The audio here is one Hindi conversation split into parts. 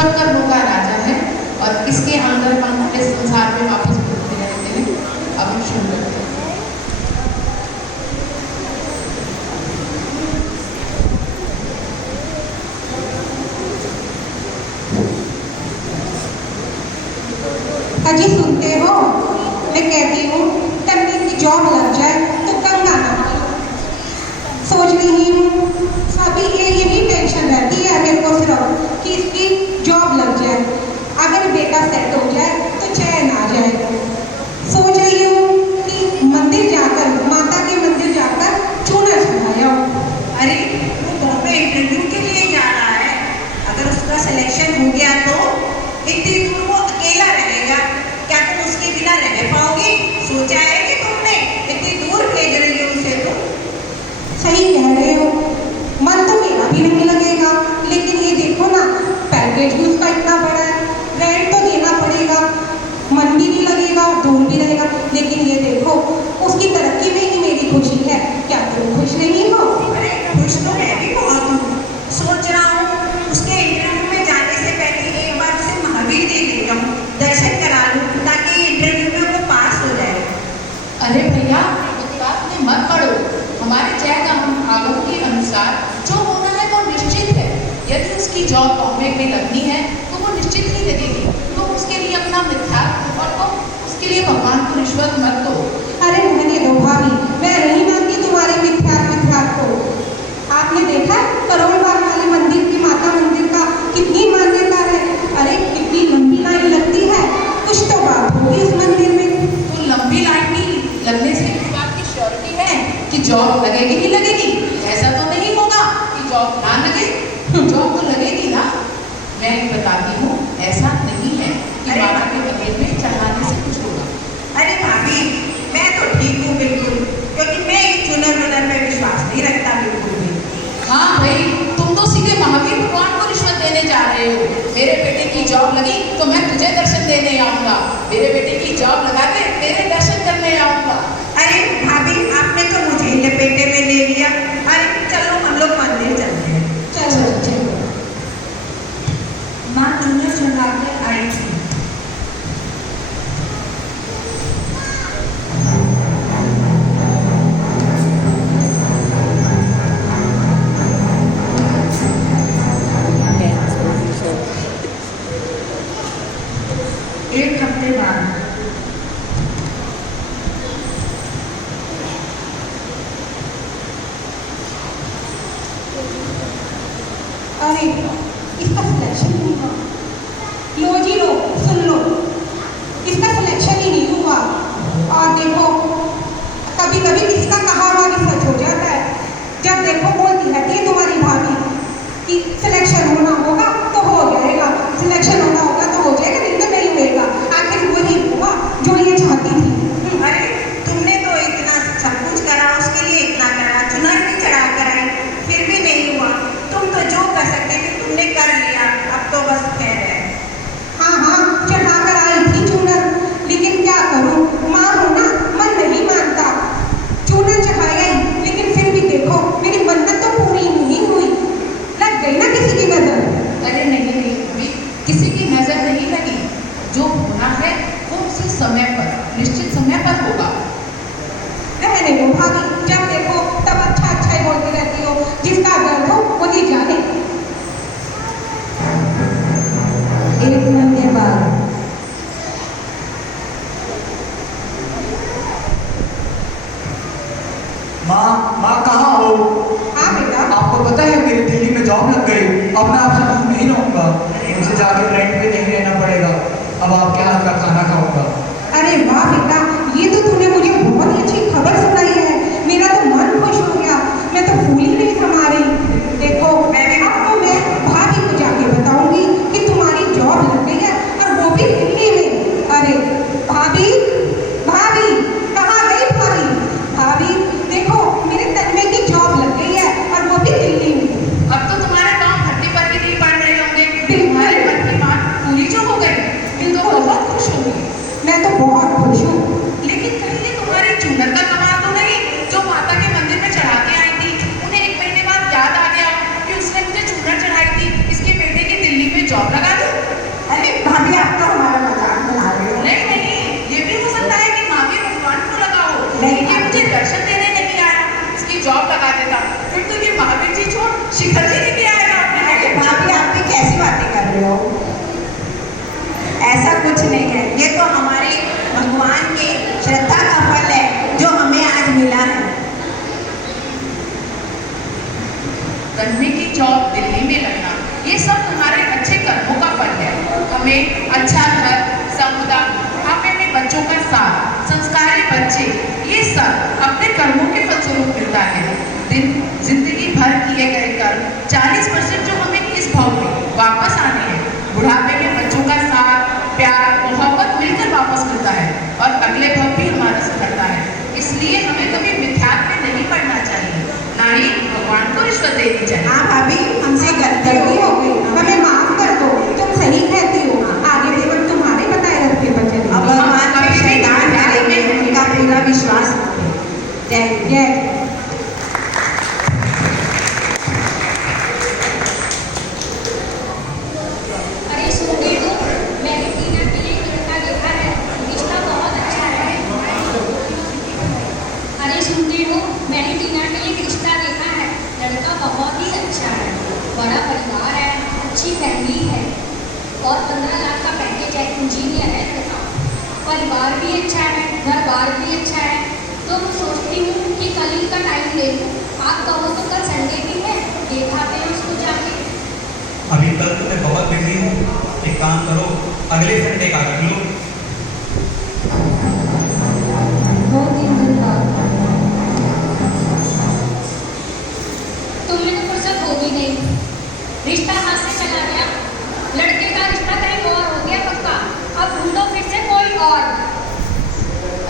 सब कर्मों का राजा है और इसके अंदर हम अपने संसार में वापस घूमते रहते हैं। अब हम शुरू करते हैं। अजी सुनते हो, मैं कहती हूँ तन्वी की जॉब लग जाए तो गंगा ना सोच रही हूँ। अभी यही टेंशन रहती है मेरे को सिर्फ कि इसकी जॉब लग जाए, अगर बेटा सेट हो जाए तो चैन आ जाए। सोच रही हूँ कि मंदिर जाकर, माता के मंदिर जाकर चूना चढ़ाया। अरे वो बॉम्बे इंटरव्यू के लिए जा रहा है, अगर उसका सिलेक्शन हो गया तो इतनी दूर वो अकेला रहेगा, क्या तुम उसके बिना रह पाओगी? सोचा है कि तुमने इतनी दूर भेज रही हो उसे? तो सही कह रहे हो, मन तो मेरा भी नहीं लगेगा, लेकिन ये देखो ना, पैकेज भी उसका इतना बड़ा है, रेंट तो देना पड़ेगा, मन भी नहीं लगेगा, दूर भी रहेगा। लेकिन ये देखो, उसकी तरक्की में ही मेरी खुशी है। क्या तुम खुश नहीं हो? अरे खुश तो मैं भी बहुत हूँ। सोच रहा हूँ उसके इंटरव्यू में जाने से पहले एक बार उसे महावीर जी ले जाऊँ, दर्शन करा लूँ, ताकि इंटरव्यू में वो पास हो जाए। अरे भैया, उस बात में मत पड़ो। हमारे जैन आगम के अनुसार जो होना है वो निश्चित है। यदि उसकी जॉब बॉम्बे में लगनी है तो वो निश्चित ही लगेगी। तो उसके लिए अपना मिथ्या और तो उसके लिए भगवान को रिश्वत मत दो। अरे रहने दो भाभी, मैं नहीं मानती तुम्हारे मिथ्या को। आपने देखा करोड़ बाग वाले मंदिर की, माता मंदिर का कितनी मान्यता है। अरे कितनी लंबी लाइन लगती है, कुछ तो बात होगी उस मंदिर में। तो लंबी लाइन में लगने से इस बात की श्योरिटी है कि जॉब लगेगी ही लगेगी? ऐसा तो नहीं होगा कि जॉब ना लगे। जॉब तो लगेगी ना। मैं बताती हूँ, ऐसा नहीं है कि माता के मंदिर में चढ़ाने से कुछ होगा। अरे भाभी, मैं तो ठीक हूँ बिल्कुल, क्योंकि मैं इस चुनर पे विश्वास नहीं रखता बिल्कुल भी। हाँ भाई, तुम तो सीधे महावीर भगवान को रिश्वत देने जा रहे हो। मेरे बेटे की जॉब लगी तो मैं तुझे दर्शन देने आऊंगा, मेरे बेटे की जॉब लगा के तेरे दर्शन करने आऊंगा। अरे भाभी, आपने तो मुझे लपेटे में ले लिया। अरे चलो हम लोग मंदिर चलते हैं। चलो चलो। माँ चुनर चढ़ा कर आई थी। एक हफ्ते बाद अरे इसका सिलेक्शन नहीं हुआ। लो जी लो, सुन लो, इसका सिलेक्शन ही नहीं हुआ। और देखो, कभी कभी किसी का कहा हुआ भी सच हो जाता है। जब देखो बोलती रहती है तुम्हारी भाभी कि सिलेक्शन होना होगा तो हो जाएगा, सिलेक्शन होना होगा तो हो जाएगा, नहीं तो नहीं होएगा। आखिर वही हुआ जो ये चाहती थी। अरे तुमने तो इतना सब कुछ करा, उसके लिए इतना करा, चुनाव भी चढ़ा कर आई, फिर भी नहीं हुआ। तुम तो जो कर सकते थे तुमने कर लिया, अब तो बस खैर है। हाँ हाँ, चढ़ा कर आई थी चूनर, लेकिन क्या करूँ, माँ हो ना, मन नहीं मानता। चूनर चढ़ाई आई, लेकिन फिर भी देखो मेरी मन्नत तो पूरी नहीं हुई। लग गई ना किसी की नजर। अरे नहीं नहीं भाभी, किसी की नजर नहीं लगी। जो होना है वो उसी समय पर, निश्चित समय पर होगा। रहने दो भाभी, जब देखो तब अच्छा अच्छा ही बोलती रहती हो। जिसका दर्द हो वही जाने। एक महीने बाद माँ कहाँ हो? हाँ बेटा। आपको पता है मेरी दिल्ली में जॉब लग गई, अब मैं आपसे दूर नहीं रहूंगा, मुझे जाके रेंट पे नहीं रहना पड़ेगा, अब आपके हाथ का खाना खाऊंगा। अरे वाह बेटा, ये तो तूने मुझे बहुत ही अच्छी खबर सुनाई है। मेरा तो मन खुश हो गया, मैं तो फूल ही नहीं समा रही। देखो अब तो मैं भाभी को जाके बताऊंगी कि तुम्हारी जॉब लग गई है, और वो भी दिल्ली में। अरे भाभी, भाभी कहाँ गई भाभी? भाभी देखो, मेरे तन्वी की जॉब लग गई है और वो भी दिल्ली में। अब तो तुम्हारे गाँव धरती पर भी नहीं पड़ रहे हो? ऐसा कुछ नहीं है, ये तो हमारे भगवान की श्रद्धा का फल है जो हमें आज मिला है। गन्ने की जॉब दिल्ली में लगना, ये सब तुम्हारे अच्छे कर्मों का फल है। हमें अच्छा घर, समुदाय, अपने बच्चों का साथ, संस्कारी बच्चे, ये सब अपने कर्मों के फलस्वरूप मिलता है। जिंदगी भर किए गए कर्म 40% जो हमें इस भाव में वापस आने हैं। बुढ़ापे में बच्चों का साथ, प्यार, मोहब्बत मिलकर वापस मिलता है और अगले भाव भी हमारा सुधरता है। इसलिए हमें कभी मिथ्यात्व में नहीं पड़ना चाहिए, ना ही भगवान को रिश्वत देनी चाहिए। हाँ भाभी, हमसे गलती हो गई, हमें माफ कर दो, तुम सही कहती हो। आगे जीवन तुम्हारे बताए रास्ते पर चलेंगे। अब भगवान पे शैतान करेंगे, उनका पूरा विश्वास रखें। जय अरे सुनती हो, मैंने टीना के लिए लड़का देखा है, रिश्ता बहुत अच्छा है। अरे सुनती हो, मैंने टीना के लिए रिश्ता देखा है, लड़का बहुत ही अच्छा है, बड़ा परिवार है, अच्छी फैमिली है और 15 लाख का पैकेज है, इंजीनियर है लड़का। परिवार भी अच्छा है, घर बार भी अच्छा है। तो मैं सोचती हूँ कि कल ही का टाइम ले लूँ। आप कहो तो कल संडे भी है, दिखाते हैं उसको जाके। अभी कल तो मैं बहुत बिजी हूँ, एक काम करो अगले संडे का कर लो। 2-3 दिन बाद तुम्हें तो फुर्सत होगी नहीं, रिश्ता हाथ से चला गया, लड़के का रिश्ता कहीं और हो गया पक्का। अब ढूंढो फिर से कोई और।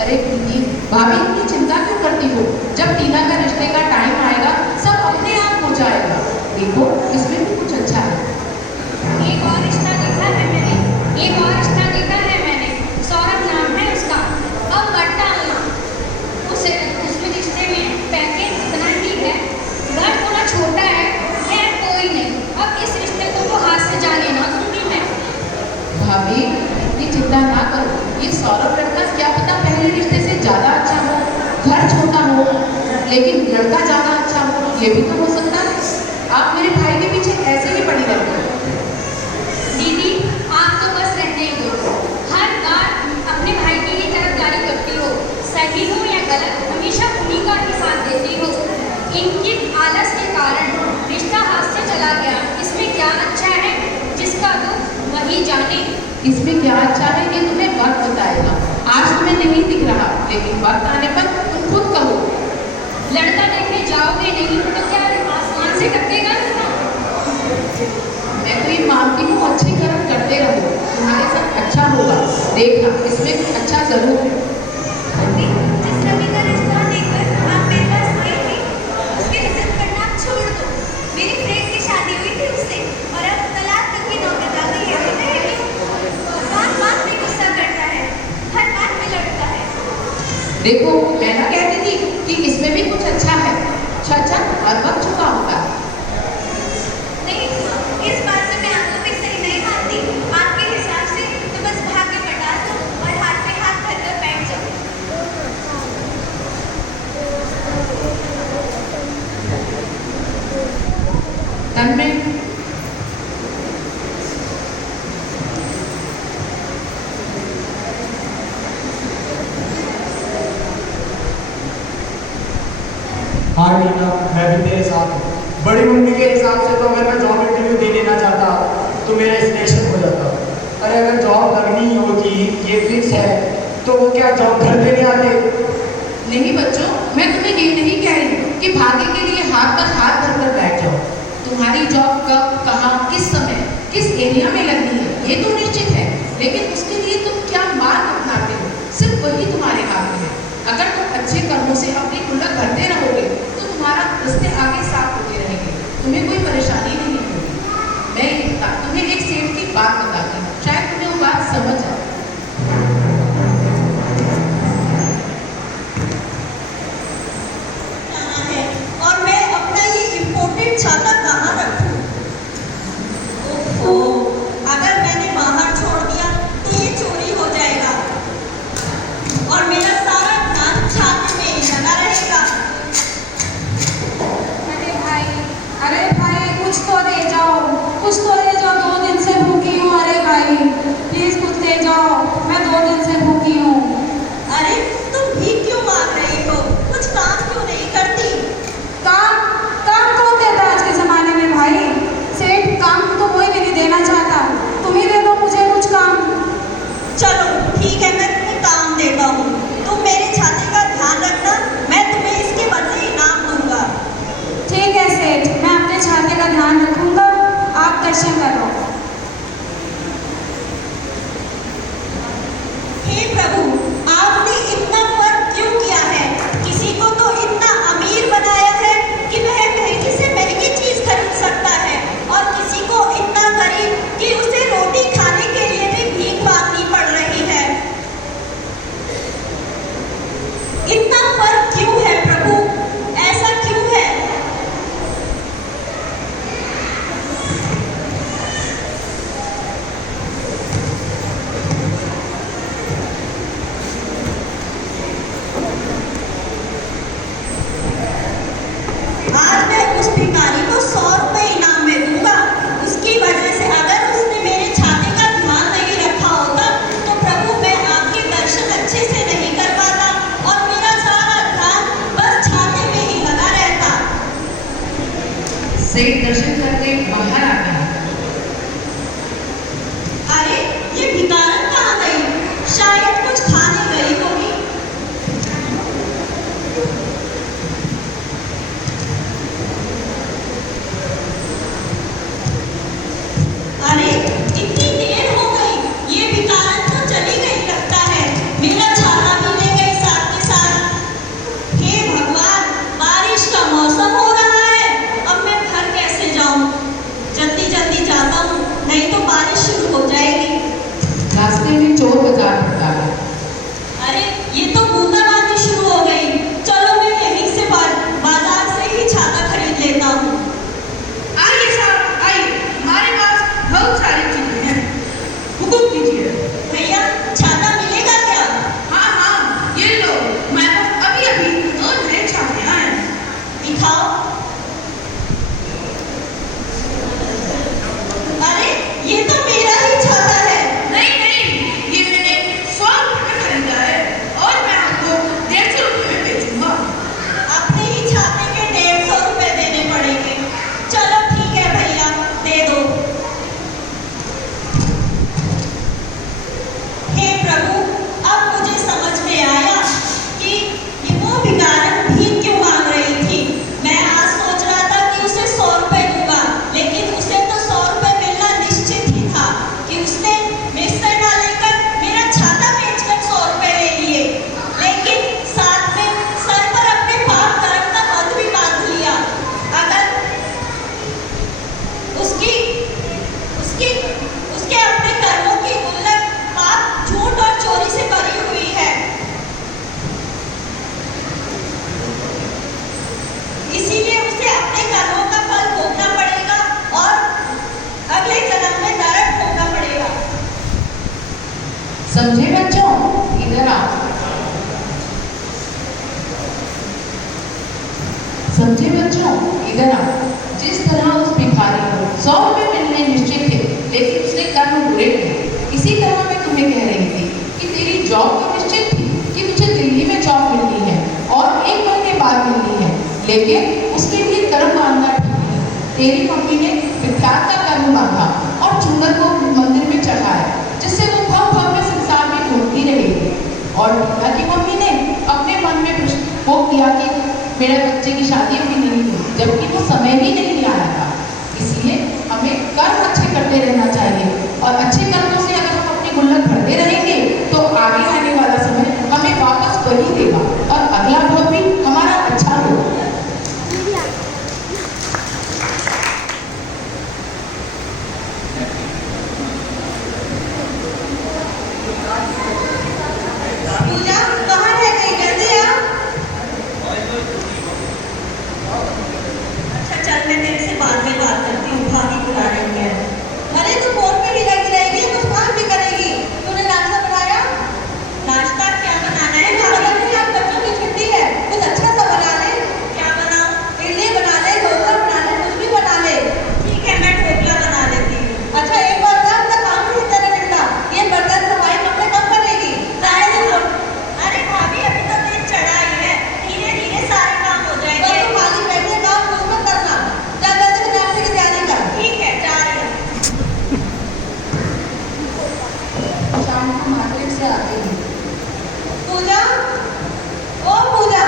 अरे प्रीति, भाभी इतनी चिंता क्यों करती हो? जब टीना का रिश्ते का टाइम आएगा सब अपने आप हो जाएगा। देखो इसमें भी कुछ अच्छा है। एक और रिश्ता देखा है मैंने, एक और रिश्ता देखा है मैंने, सौरभ नाम है उसका। अब बढ़ता हूँ उसमें रिश्ते में पैकेज इतना ही है, घर थोड़ा छोटा है, खैर कोई नहीं। अब इस रिश्ते को तो हाथ से जाने ना दूंगी मैं। भाभी इतनी चिंता ना करो, ये सौरभ लड़का क्या पता पहले रिश्ते से ज्यादा अच्छा हो, घर छोटा हो लेकिन लड़का ज्यादा अच्छा हो, ये भी तो हो सकता है। आप मेरे भाई के पीछे ऐसे ही पड़ी रहती हो। दीदी आप तो बस रहते ही हो, हर बार अपने भाई की ही तरफदारी करती हो, सही हो या गलत हमेशा उन्हीं का ही साथ देती हो। इनकी आलस के कारण रिश्ता हाथ से चला गया। इसमें क्या अच्छा है, जिसका दुख वही जाने। इसमें क्या अच्छा है ये तुम्हें वक्त बताएगा। आज तुम्हें नहीं दिख रहा, लेकिन वक्त आने पर तुम खुद कहो। लड़का देखने जाओगे नहीं तो क्या आसमान से टपकेगा ना? मैं तो ये मानती हूँ अच्छे कर्म करते रहो, तुम्हारे साथ अच्छा होगा। देखना इसमें कुछ अच्छा जरूर है। जिस रवि का रिश्ता देखकर आप मेरे पास आई थी, उसकी इज्जत करना छोड़ दो। मेरी फ्रेंड की शादी हुई थी उससे और अब तलाक तक की नौबत आ गई है। बात में गुस्सा करता है, हर बात में लड़ता है। देखो मैं ना कहती थी कि इसमें भी कुछ अच्छा है। अच्छा और वक्त चुका होगा। नहीं, इस बात में मैं आपको भी सही नहीं मानती। आपके हिसाब से तो बस भाग्य बता दो और हाथ पे हाथ धरकर बैठ जाओ। तन्मय, हाँ टीना, मैं भी तेरे साथ हूँ। बड़ी मम्मी के हिसाब से तो अगर मैं जॉब इंटरव्यू दे देना चाहता तो मेरा सिलेक्शन हो जाता। अरे अगर जॉब लगनी होती ये फिक्स है तो वो क्या जॉब घर देने आते? नहीं बच्चों, मैं तुम्हें ये नहीं कह रही कि भाग्य के लिए हाथ पर हाथ धरकर बैठ जाओ। तुम्हारी जॉब कब, कहाँ, किस समय, किस एरिया में लगनी है ये तो निश्चित है, लेकिन उसके लिए तुम क्या मार्ग अपनाते हो सिर्फ वही तुम्हारे हाथ में है। अगर तुम अच्छे कर्मों से अपनी कुल्लत भरते रहोगे तो तुम्हारा रास्ते आगे साफ होते रहेंगे, तुम्हें कोई परेशानी नहीं होगी। मैं तुम्हें एक सेठ की बात बताती हूँ, शायद तुम्हें वो बात समझ आए। और मैं अपना ये इम्पोर्टेड छाता कहाँ रखूं? ओहो, अगर मैंने बाहर छोड़ दिया तो ये चोरी हो जाएगा और मेरा सारा ध्यान छाते में ही लगा रहेगा। अरे भाई कुछ तो ले जाओ, 2 दिन से भूख समझे बच्चों? इधर आओ। समझे बच्चों? इधर आओ। जिस तरह उस भिखारी को 100 रुपए मिलने निश्चित थे, लेकिन उसने कर्म बुरे किए, इसी तरह मैं तुम्हें कह रही थी कि तेरी जॉब तो निश्चित थी कि मुझे दिल्ली में जॉब मिलनी है और 1 महीने बाद मिलनी है, लेकिन उसके लिए कर्म बांधना ठीक नहीं। तेरी मम्मी ने विख्यात का कर्म बांधा और चूनर को मंदिर में चढ़ाया, जिससे वो भव में संसार में घूमती रहेगी। और टीना की मम्मी ने अपने मन में वो किया कि मेरे बच्चे की शादी अभी नहीं हुई, जबकि वो समय ही नहीं आया था। इसलिए हमें कर्म अच्छे करते रहना चाहिए, और अच्छे कर्मों से अगर हम अपनी गुल्लक भरते रहेंगे तो आगे आने वाला समय हमें वापस वही देगा और अगला भव भी हमारा अच्छा होगा। पूजा कहाँ रह गई? जल्दी आ। अच्छा चल, मैं तेरे से बाद में बात करती हूँ, भाभी बुला रही है। अरे तू फोन पे ही लगी रहेगी, कुछ काम भी करेगी। तूने नाश्ता बनाया? नाश्ता क्या बनाना है? पता नहीं, आज बच्चों की छुट्टी है, कुछ अच्छा सा बना ले। क्या बनाऊँ? इडली बना ले, ढोकला बना ले, कुछ भी बना ले। ठीक है, मैं ढोकला बना लेती हूँ। अच्छा एक बार ना, अपना काम भी तेरा निपटा, ये बर्तन सफाई कपड़े कब करेगी? अरे भाभी अभी तो दिन चढ़ा ही है, धीरे धीरे सारे काम हो जाएंगे। तो तुम खाली बैठे काम कुछ मत करना, जा जल्दी से नाश्ते की तैयारी कर। ठीक है, जा रही हूँ। शाम को मार्केट से आ गई। पूजा, ओ पूजा,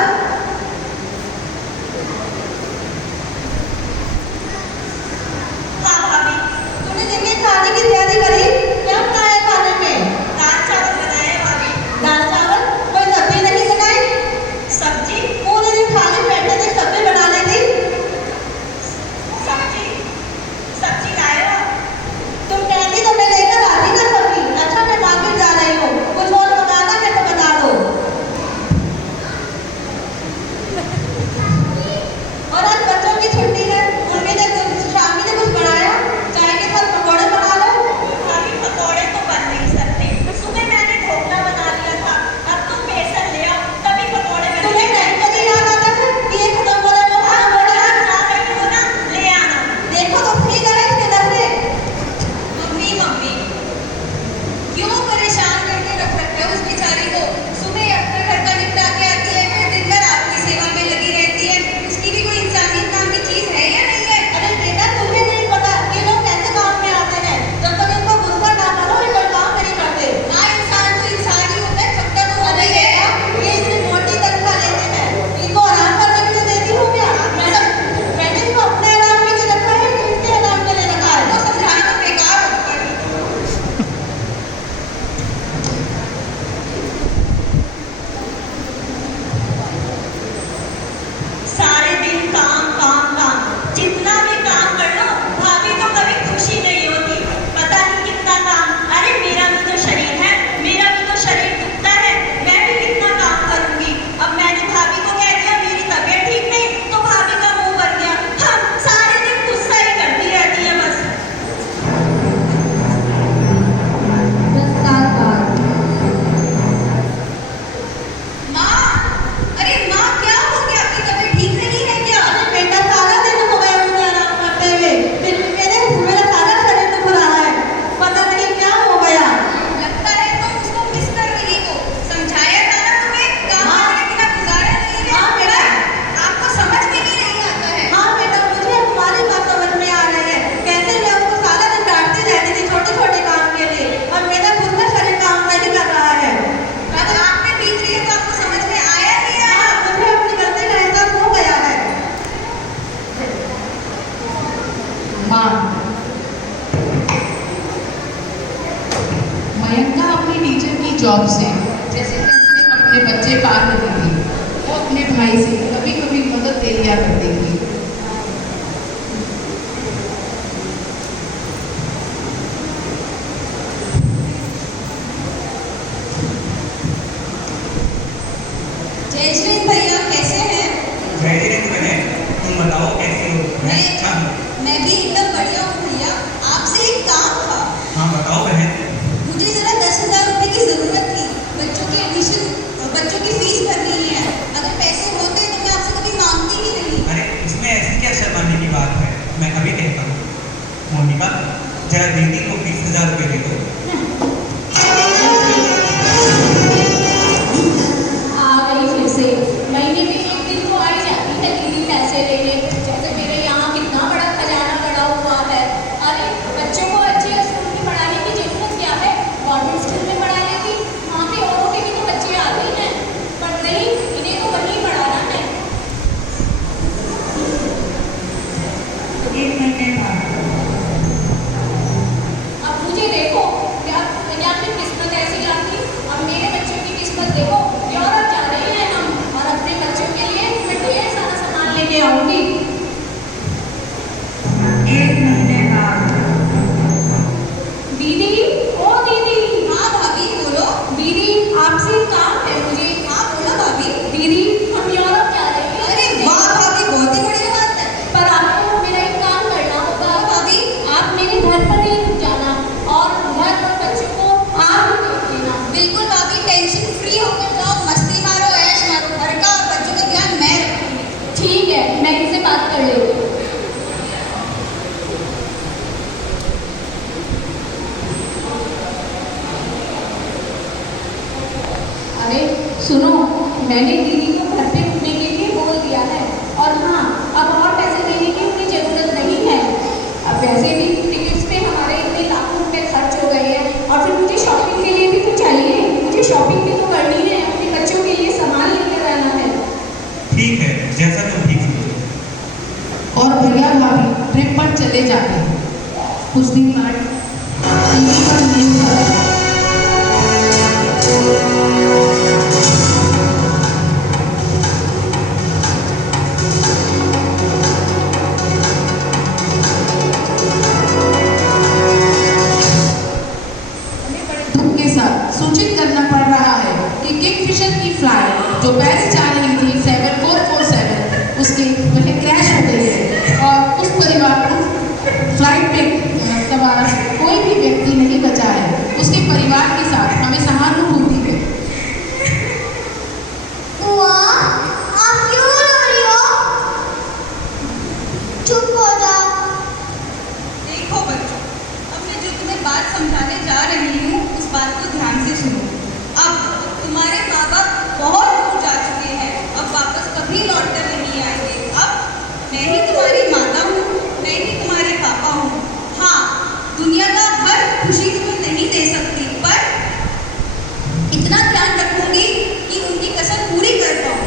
हाँ भाभी, तूने दिन के खाने की तैयारी करी? क्या बनाया खाने में? दाल चावल बनाए भाभी। दाल चावल? कोई सब्जी नहीं बनाई? सब्जी? पूरे दिन खाली बैठे थे, सब्जी बना लेती। सब्जी? सब्जी लाए हो? तुम कहती तो मैं लेकर आती ना सब्जी। अच्छा मैं मार्केट जा रही हूँ, कुछ और मंगाना है तो बता दो। और आज बच्चों की छुट्टी है, उनके लिए शामी ने कुछ बनाया? चाय के साथ पकौड़े बना लो। अभी पकौड़े तो बन नहीं सकते, सुबह मैंने ढोकला बना लिया था, अब तुम बेसन ले आओ तभी पकौड़े बनेंगे। तुम्हें नहीं कभी याद आता था कि ये खत्म हो रहा है, वो खत्म हो रहा है? आ रही हो ना, ले आना। देखो तो ठीक है इसके नखरे। मम्मी मम्मी क्यों परेशान करके रख रखे हो उस बेचारी को? सुबह अपने घर का निपटा के आती है, फिर दिन भर आपकी सेवा में लगी रहती है। उसकी भी कोई इंसानियत नाम की चीज है या नहीं है? अरे बेटा तुम्हें नहीं पता ये लोग कैसे काम में आते हैं? जब तक इनको गुस्सा ना करो ये कोई काम नहीं करते। हाँ इंसान तो इंसान ही होता है, सबका तो होता ही है। ये इतनी मोटी तनख्वाह लेते हैं, इनको आराम करने के लिए देती हूँ क्या? मैंने इनको अपने आराम के लिए रखा है कि इनके आराम के लिए रखा है? तो समझाना बेकार होता है। सारे दिन काम काम काम, जितना भी काम कर लो भाभी को कभी खुशी नहीं होती। पता नहीं कितना काम। अरे मेरा भी तो शरीर है, मेरा भी तो शरीर दुखता है, मैं भी कितना काम करूंगी। अब मैंने भाभी को कह दिया मेरी तबीयत ठीक नहीं, तो भाभी का मुंह बन गया। हम सारे दिन गुस्सा ही करती रहती है बस। 10 साल बाद। माँ, अरे माँ क्या हो गया? आपकी तबीयत ठीक नहीं है क्या? अरे बेटा सारा दिन हो गया मुझे आराम करते हुए, फिर मेरा सारा शरीर दुख रहा है, पता नहीं क्या हो गया। लगता है तुम उसको मिस कर रही हो। समझाया था ना तुम्हें, काम करने बिना गुजारा नहीं है। हाँ बेटा, आपको समझ में ही नहीं आता है। हाँ बेटा, मुझे तुम्हारी बात समझ में आ रही है। कैसे मैं उसको सारा दिन डांटती रहती थी छोटे छोटे काम के लिए, और मेरा खुद का शरीर काम नहीं कर रहा है। अगर आप पे बीत रही है तो आपको समझ में आया नहीं आया? मुझे अपनी गलती का एहसास हो गया है। माँ, मयंका अपनी टीचर की जॉब से जैसे तैसे अपने बच्चे पार करती थी। वो अपने भाई से कभी कभी मदद ले लिया करती थी। जयश्री भैया कैसे हैं? जय हिंद बहन, तुम बताओ कैसी हो? मैं अच्छा हूँ। मैं भी एकदम बढ़िया हूँ भैया। आपसे एक काम था। हाँ बताओ बहन। मुझे जरा 10,000 रुपए की जरूरत आ गई फिर से। महीने में एक दिन तो आ ही जाती है दीदी पैसे लेने। जैसे मेरे यहाँ कितना बड़ा खजाना गड़ा हुआ है। अरे बच्चों को अच्छे स्कूल में पढ़ाने की जरूरत क्या है? गवर्नमेंट स्कूल में पढ़ा लेगी, वहाँ पे औरों के भी तो बच्चे आते हैं, पर नहीं, इन्हें तो वहीं पढ़ाना है। एक महीने बाद अब मुझे देखो, या फिर किस्मत ऐसी आती। अब मेरे बच्चों की किस्मत देखो, यूरोप जा रहे हैं हम, और अपने बच्चों के लिए मैं ढेर सारा सामान लेके आऊंगी। एक महीने बाद दीदी, ओ दीदी। हाँ भाभी बोलो। दीदी, आपसे एक काम है मुझे। हाँ बोलो भाभी। दीदी, हम यूरोप जा रहे हैं। अरे वाह भाभी, बहुत ही बढ़िया बात है। पर आपको मेरा एक काम करना होगा। भाभी आप मेरे घर पर नहीं रुक जाना, और घर और बच्चों को आप ही देख लेना। बिल्कुल भाभी, टेंशन फ्री होकर जाओ, मस्ती मारो, ऐश मारो, घर का और बच्चों का ध्यान मैं रखूंगी। ठीक है, मैं इनसे बात कर लेती हूँ। अरे सुनो, मैंने दीदी को घर पे रुकने के लिए बोल दिया है, और हाँ, अब और पैसे देने की उन्हें जरूरत नहीं है। अब वैसे भी टिकट्स पे हमारे इतने लाखों रुपए खर्च हो गए हैं, और फिर मुझे शॉपिंग के लिए भी तो चाहिए। मुझे शॉपिंग भी तो करनी है, अपने बच्चों के लिए सामान लेकर आना है। ठीक है, जैसा तुम ठीक समझो। और भैया भाभी ट्रिप पर चले जाते हैं। कुछ दिन बाद टीवी पर न्यूज़ आता है। हमें बड़े दुख के साथ सूचित करना पड़ रहा है कि किंगफिशर की फ्लाइट जो पेरिस जा रही थी 7447, उसकी वह क्रैश हो गई है, और उस परिवार को फ्लाइट में सवार कोई भी व्यक्ति नहीं बचा है। उसके परिवार के साथ हमें सहानुभूति है। बुआ, आप क्यों रो रही हो? चुप हो जाओ। देखो बच्चों, अब मैं जो तुम्हें बात समझाने जा रही हूँ, उस बात को ध्यान से सुनो। अब तुम्हारे माँ बाप बहुत दूर जा चुके हैं, अब वापस कभी लौट कर नहीं आएंगे। अब मैं ही तुम्हारी माता हूँ, मैं ही तुम्हारे पापा हूँ। हाँ, दुनिया का हर खुशी तुम्हें नहीं दे सकती, पर इतना ध्यान रखूंगी कि उनकी कसम पूरी कर पाऊँ।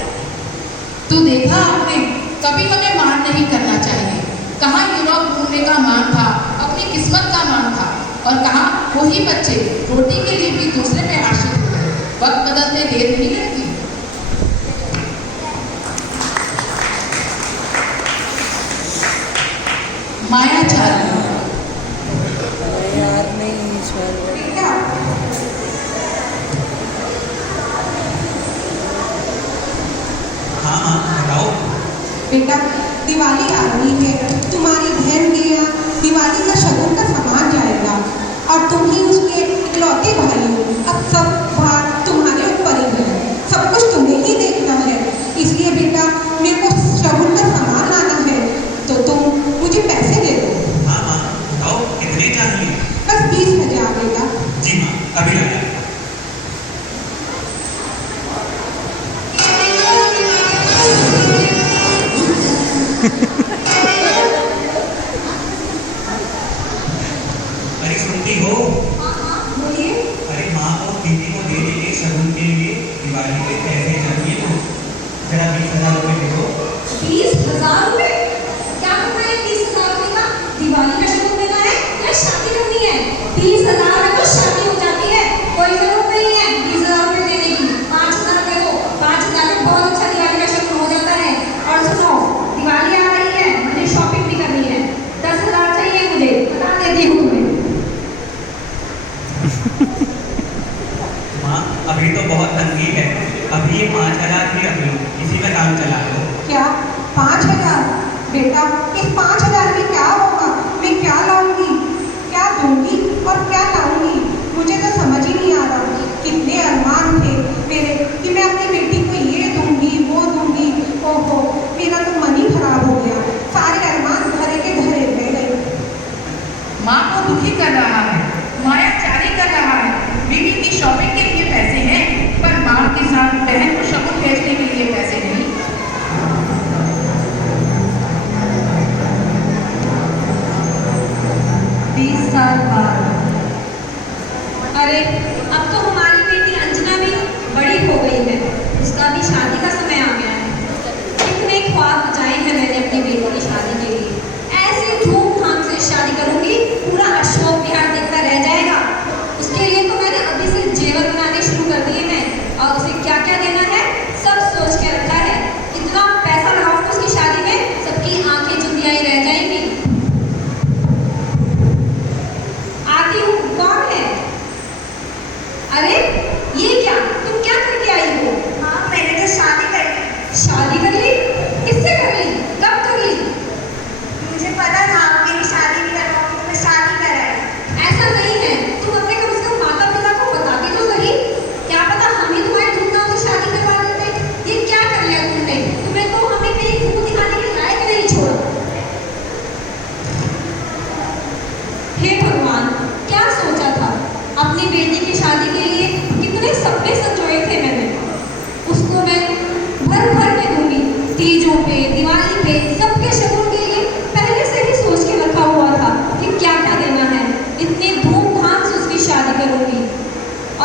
तो देखा आपने, कभी हमें मान नहीं करना चाहिए। कहाँ यूरोप घूमने का मान था, अपनी किस्मत का मान था, और कहाँ वही बच्चे रोटी के लिए भी दूसरे पे आश्रित हो गए। वक्त बदलने देर नहीं लगती। मायाचारी। बेटा, हाँ हाँ, बताओ। बेटा, दिवाली आ रही है, तुम्हारी बहन के यहाँ दिवाली का शगुन का सामान जाएगा, और तुम ही उसके इकलौते भाई हो। अब सब भार तुम्हारे ऊपर ही है, सब कुछ तुम्हें ही देखना है। इसलिए बेटा, मेरे को शगुन का सामान लाना है, तो तुम मुझे पैसे दे दो। हाँ हाँ, बताओ कितने चाहिए? बस 20,000 बेटा। जी हाँ, अभी लाया। अरे सुनती हो? बोलिए। अरे माँ को दीदी को देने के शगुन के लिए दिवाली के पैसे चाहिए, तो जरा 20,000 रुपये दे दो। 20,000 रुपए? क्या करना है 20,000 रुपए का? दिवाली का शगुन देना है या शादी करनी है? 20,000 में तो शादी हो जाती है, कोई जरूरत नहीं है 20,000 रुपए देने की। 5,000 रुपए दो, 5,000 में बहुत अच्छा दिवाली का शगुन हो जाता है। और सुनो, दिवाली आ रही है, मुझे शॉपिंग भी करनी है। 10,000 चाहिए मुझे, बता देती हूँ तुम्हें। माँ, अभी तो बहुत तंगी है, अभी ये 5,000 ही रख लो, इसी में काम चला लो। क्या 5,000? बेटा, इस 5,000 में क्या होगा? मैं क्या लाऊंगी, क्या दूंगी और क्या लाऊंगी? मुझे तो समझ ही नहीं आ रहा। कितने अरमान थे मेरे कि मैं अपनी बेटी को ये दूंगी, वो दूंगी। ओहो, मेरा तो मन ही खराब हो गया। सारे अरमान धरे के धरे रह गए। माँ को दुखी कर रहा है, मायाचारी कर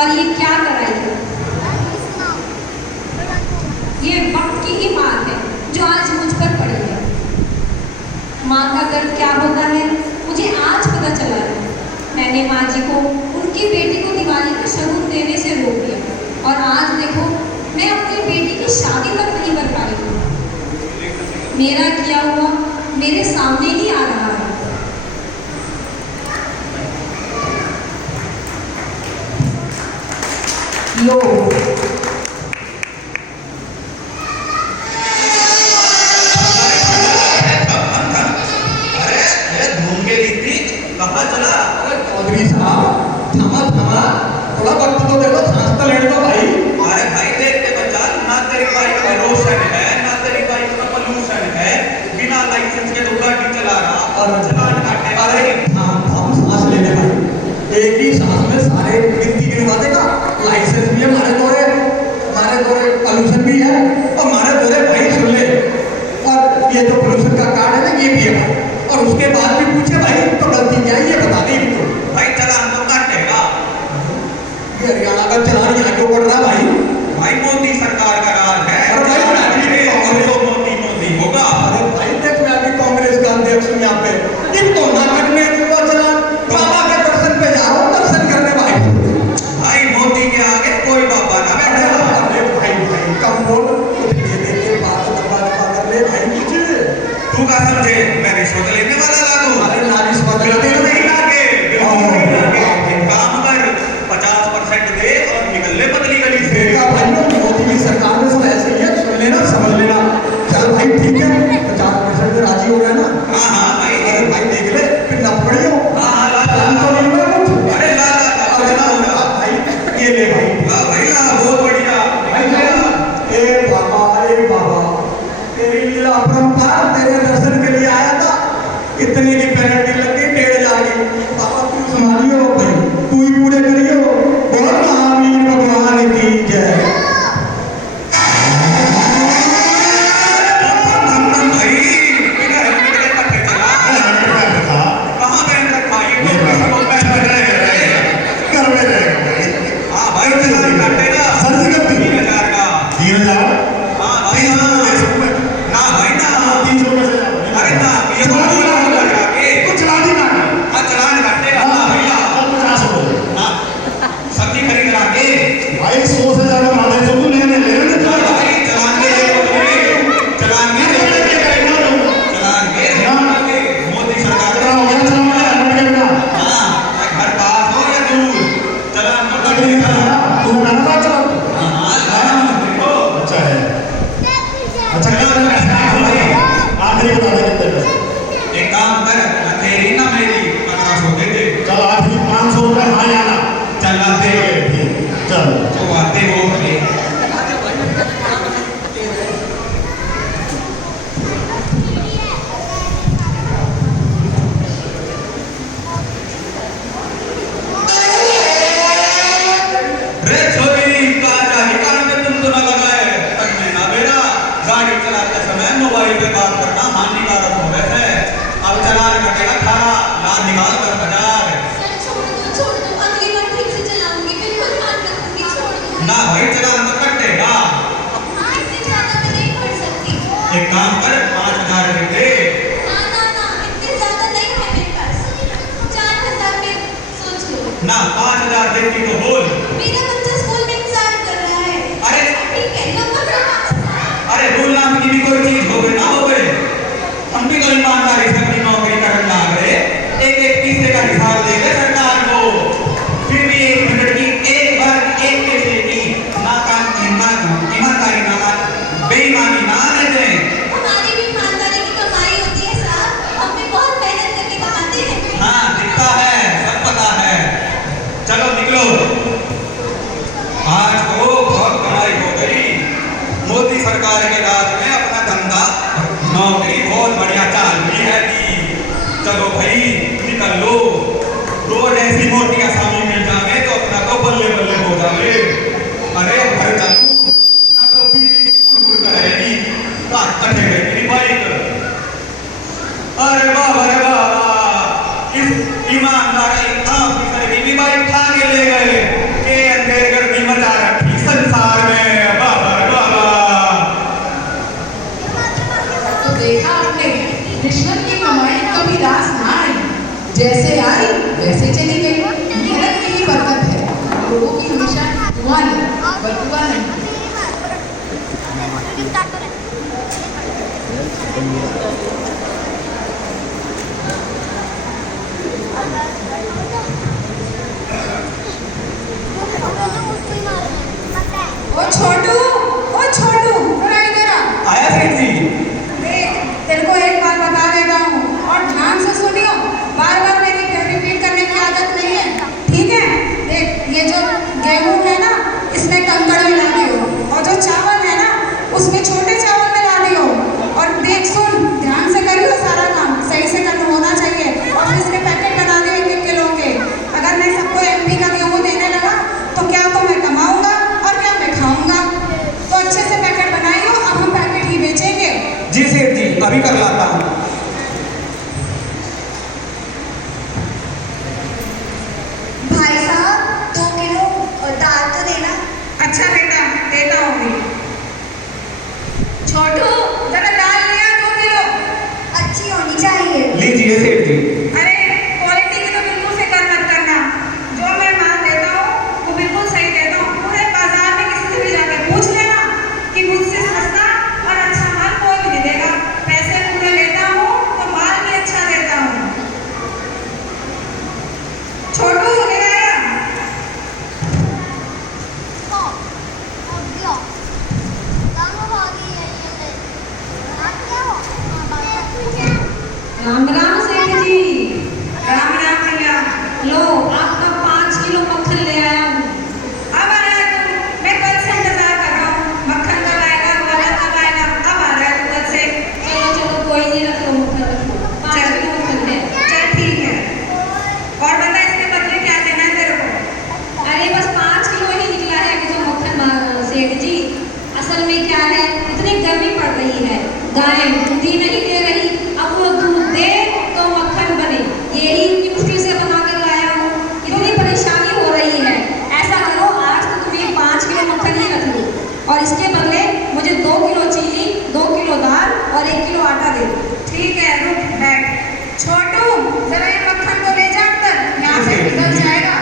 और ये क्या कराई है? ये वक्त की ही बात है जो आज मुझ पर पड़ी है। माँ का दर्द क्या होता है मुझे आज पता चला है। मैंने माँ जी को उनकी बेटी को दिवाली का शगुन देने से रोक दिया और आज देखो मैं अपनी बेटी की शादी तक नहीं कर पाई हूँ। मेरा किया हुआ मेरे सामने ही आ रहा है। लो कहाँ चला? चौधरी साहब थमा थमा थोड़ा वक्त तो दे दो, सांस तो लेने दो भाई। अरे भाई देखते बच्चा, ना तेरी बाइक का रोशन है ना तेरी बाइक का पॉल्यूशन है, बिना लाइसेंस के तो गाड़ी चला रहा और चलान काटे। अरे हम सांस लेने भाई, एक ही सांस में सारे गिनती गिनवा देगा। लाइसेंस भी है हमारे दोरे पॉल्यूशन भी है और हमारे दोरे भाई सुन ले। और ये जो पॉल्यूशन का कार्ड है ना ये भी है भाई, और उसके बाद भी पूछे भाई तो गलती क्या है ये बता दे इनको। भाई चलान तो काटेगा। ये हरियाणा का चलान यहाँ क्यों पड़ रहा है भाई? भाई मोदी सरकार का राज है। अरे भाई और तो मोदी होगा। अरे भाई देख मैं अभी कांग्रेस का अध्यक्ष हूँ यहाँ पे, इनको ना कटने दूंगा चलान। बाबा के दर्शन पे जा रहा हूँ, दर्शन करने भाई। भाई मोदी के आगे कोई बाबा ना बैठा। अरे भाई कम बोल, कुछ ले दे बात कर ले भाई कुछ। तू क्या समझे मैं रिश्वत लेने वाला लागू? अरे ना रिश्वत लेते हो नहीं लागे, बिल्कुल नहीं लागे। एक काम कर 50% दे और निकल ले पतली गली से। देखा भाई मोदी की सरकार में सब ऐसे ही है, सुन लेना समझ लेना। चल भाई ठीक है 50% से राजी हो गया ना? हाँ भाई। अरे भाई देख ले फिर न पड़ी हो। हाँ ला तो नहीं हुआ कुछ। अरे ला अरे ना होगा भाई, ये ले भाई। ला भाई ला, बहुत बढ़िया। ए बाबा तेरी लीला अपरंपार, तेरे दर्शन के लिए आया था, इतनी की पेनल्टी लग गई, 1.5 की। बाबा तू संभालियो भाई, तू ही पूरे करियो। बोल महावीर भगवान की जय। भाई बिना हेलमेट के पट्टे चला। कहाँ पहन रखा ये? तो पहन रहे। हाँ भाई चलान काटेगा 3,000 का। 3,000 हाँ भाई हाँ। ना भाई ना। 300 रुपए से अरे ना ये तो लगा के चलानी ना हाँ चलान काटेगा ना भैया। 50 रुपए हाँ सब्जी खरीद ला के भाई 100 से ज्यादा माने जो तू लेने भाई चलान के चलान के मोदी सरकार हो गया चला हाँ घर पास हो या दूर चलान तो कटेगा। तू कहना चला देखो अच्छा है। अच्छा आखिरी बता दे कितने पैसे। एक काम कर ना तेरी ना मेरी 1500 दे दे। चल आखिरी 500 रुपए हाँ या ना। चल आते चल तो आते हो भले। रे छोरी कहाँ जाही कहाँ पे तुम तो ना लगाए तन्ने ना बेटा। गाड़ी चलाते समय मोबाइल पे बात करना हानिकारक हो गए है। अब चलान कटेगा थारा लान निकाल कर बाजार। छोड़ दो अगली बार ठीक से चलाऊंगी, बिल्कुल ध्यान रखूंगी, छोड़ दो। ना भाई चलान तो कटेगा। हाँ, इससे ज्यादा मैं नहीं पढ़ सकती। एक काम कर 5,000 दे दे। ना, इतने ज्यादा नहीं है मेरे पास। 4,000 में सोच लो। ना 5,000 देती तो बोल। मेरा बच्चा स्कूल में इंतजार कर रहा है। अरे ठीक है, लो पकड़ो। अरे रूल नाम की भी कोई चीज हो गई ना हो गई। हम भी तो ईमानदारी से अपनी नौकरी करने लग रहे। एक पैसे का हिसाब देंगे सरकार को। फिर भी 1 मिनट की एक बार एक पैसे की ना काम ईमानदारी ना बेईमानी ना आने दें। हमारी भी ईमानदारी की कमाई होती है साहब। हम भी बहुत मेहनत करके कमाते हैं। हाँ दिखता है, सब पता है। चलो निकलो। आज तो बहुत कमाई हो गई। मोदी सरकार के राज में अपना धंधा नौकरी बहुत बढ़िया चाल रही है कि चलो भाई निकल लो। रोज ऐसी मोटी आसामी मिल जावे तो अपना तो बल्ले बल्ले हो जावे। अरे अब घर चलूं ना तो बीवी कुड़ करेगी काट कटे मेरी बाइक। अरे वाह इस ईमानदार ऑफिसर की भी बाइक खा के ले गए के अंदर ओ छोटू, जरा इधर आ। आया सेठ जी। देख, तेरे को एक बार बता देता हूँ और ध्यान से सुनियो। बार बार मेरी रिपीट करने की आदत नहीं है, ठीक है? देख, ये जो गेहूं है ना, इसमें कंकड़ मिला दियो, और जो चावल है ना, उसमें छोटे चावल मिला दियो। और देख सुन, ध्यान से करियो, सारा काम सही से करना होना चाहिए। और फिर इसके पैकेट बना दियो 1-1 किलो के। अगर मैं सबको MP का गेहूं देने लगा तो क्या तो मैं कमाऊंगा और क्या मैं खाऊंगा। तो अच्छे से पैकेट बनाइयो, अब हम पैकेट ही बेचेंगे। जी सेठ जी, अभी कर लाता हूँ। भाई साहब 2 किलो दाल तो देना। अच्छा बेटा, देता हूँ। छोटू, जरा दाल लिया 2 किलो। अच्छी होनी चाहिए। लीजिए सेठ जी। अरे क्वालिटी की तो बिल्कुल फिक्र मत करना, जो मैं माल देता हूँ वो बिल्कुल सही देता हूँ। पूरे बाजार में किसी से भी जाकर पूछ लेना कि मुझसे सस्ता और अच्छा माल कोई भी नहीं देगा। पैसे पूरे लेता हूँ तो माल भी अच्छा देता हूँ। छोटू ले आया। राम राम सेठ जी। राम राम भैया। लो आपका 5 किलो मक्खन ले आया हूँ। अब आया तुम, मैं कल से इंतजार कर रहा हूँ। मक्खन कब आएगा, वाला कब आएगा, अब आ रहा है कल से। चलो कोई नहीं, रख लो मक्खन, रख लो। 5 किलो मक्खन ले। चल ठीक है। और बता, इसके बदले क्या देना है तेरे को? अरे बस 5 किलो ही निकला है अभी तो मक्खन सेठ जी। असल में क्या है, इतनी गर्मी पड़ रही है, गाय दूध ही नहीं दे रही। अब वो दूध दे तो मक्खन बने, यही इतनी मुश्किल से बना कर लाया हूँ। इतनी परेशानी हो रही है। ऐसा करो, आज तो तुम ये 5 किलो मक्खन ही रख लो और इसके बदले मुझे 2 किलो चीनी, 2 किलो दाल और 1 किलो आटा दे दो। ठीक है, रुक बैठ। छोटू, जरा ये मक्खन को ले जा अंदर, यहाँ से निकल जाएगा।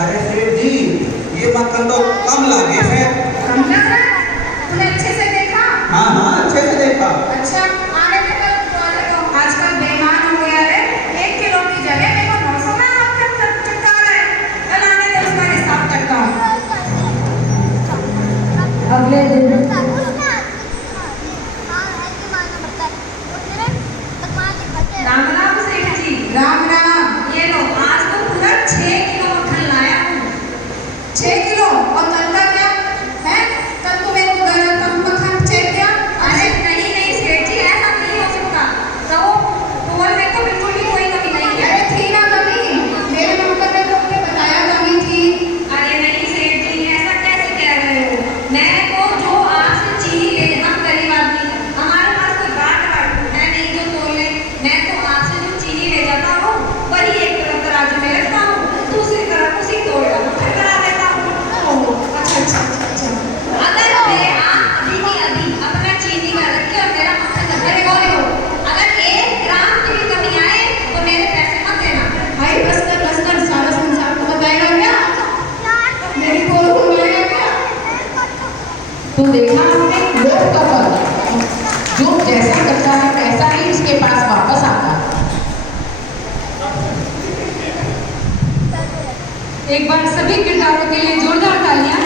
अरे सेठ जी, ये मक्खन तो कम लागे है। कम लग रहा है? तूने अच्छे से देखा? हाँ हाँ, अच्छे से देखा। अच्छा, आने में तो आजकल बेईमान हो गया है। 1 किलो की जगह मेरे को 900 में मक्खन चिपका रहा है। कल आने दे, उसका हिसाब करता हूँ। अगले दिन राम राम सेठ जी। राम राम। ये लो, आज तो पूरा 6 किलो मक्खन लाया हूँ। 6 किलो? और कल का क्या है? कल तो मेरे को गरम मक्खन चाहिए क्या? अरे नहीं नहीं सेठ जी, ऐसा नहीं हो सकता। तो टोल में तो बिल्कुल भी कोई कमी नहीं है। अरे थी ना कमी, मेरे नंबर में तो मुझे बताया कमी थी। अरे नहीं सेठ जी, ऐसा कैसे कह रहे हो? मैं तो जो आपसे चीनी ले, हम गरीब आदमी, हमारे पास कोई बाट है नहीं जो तोल ले। मैं तो आपसे जो चीनी ले जाता हूँ वही एक तरफ तराजू में रखता हूँ, दूसरी तरफ उसी तोल का मक्खन करा देता हूँ। अच्छा। अगर मैं आप अभी की अभी अपना चीनी का रख के और मेरा मक्खन रखे बोले हो, अगर 1 ग्राम की भी कमी आए तो मेरे पैसे मत देना। भाई बस कर, सारा संसार को बताएगा क्या? मेरी पोल घुमाएगा क्या? तो देखा हमने लोग का फर्क, जो जैसा करता है वैसा ही उसके पास वापस आता है। एक बार सभी किरदारों के लिए जोरदार तालियां।